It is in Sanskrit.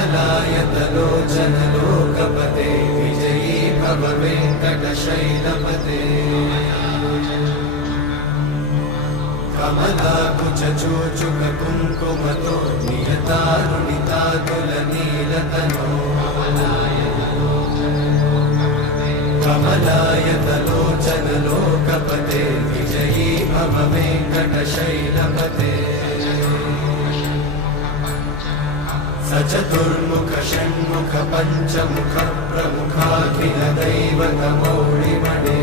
कमलायतलोचन लोकपते विजयी भव वेङ्कटशैलपते कमलाकुचूचुक कुङ्कुमतो नियतारुणितातुलनीलतनो कमलायतलोचन लोकपते विजयी भव वेङ्कटशैलपते सचतुर्मुख षण्मुख पञ्चमुख प्रमुखाखिल दैवतमौळिमणे